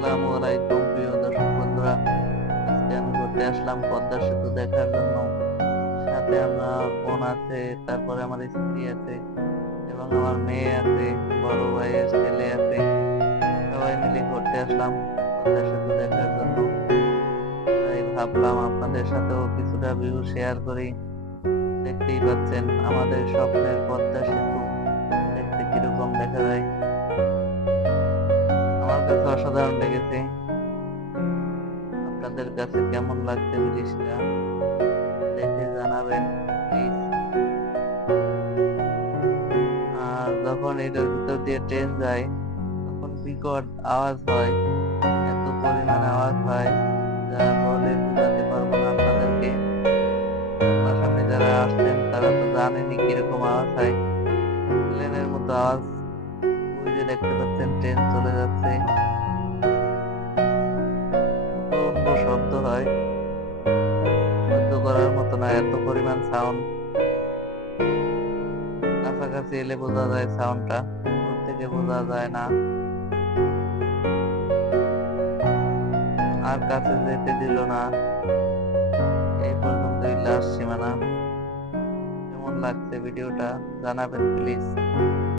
আসসালামু আলাইকুম প্রিয় দর্শক বন্ধুরা। আজকে আমি ঘুরতে আসলাম পদ্মা সেতু দেখার জন্য। সাথে আমার বোন আছে, তারপরে আমার স্ত্রী আছে এবং আমার মেয়ে আছে, বড় ভাইয়ের ছেলে আছে। সবাই মিলে ঘুরতে আসলাম পদ্মা সেতু দেখার জন্য। তাই ভাবলাম আপনাদের সাথেও কিছুটা ভিউ শেয়ার করি। দেখতেই পাচ্ছেন আমাদের স্বপ্নের পদ্মা সেতু দেখতে কিরকম দেখা যায়। আমার কাছে অসাধারণ লেগেছে। আপনাদের কাছে কেমন লাগছে ব্রিজটা দেখে জানাবেন প্লিজ। আর যখন এটার ভিতর দিয়ে ট্রেন যায় তখন বিকট আওয়াজ হয়, এত পরিমাণ আওয়াজ হয় যা বলে বোঝাতে পারবো না আপনাদেরকে। সামনাসামনি যারা আসছেন তারা তো জানেনই কিরকম আওয়াজ হয়, প্লেনের মতো আওয়াজ। ওই যে দেখতে পাচ্ছেন ট্রেন চলে যাচ্ছে, প্রচন্ড শব্দ হয়, সহ্য করার মতো না এত পরিমাণ সাউন্ড। কাছাকাছি এলে বোঝা যায় সাউন্ডটা, দূর থেকে বোঝা যায় না। আর কাছে যেতে দিল না। এই পর্যন্তই লাস্ট সীমানা। কেমন লাগছে ভিডিওটা জানাবেন প্লিজ।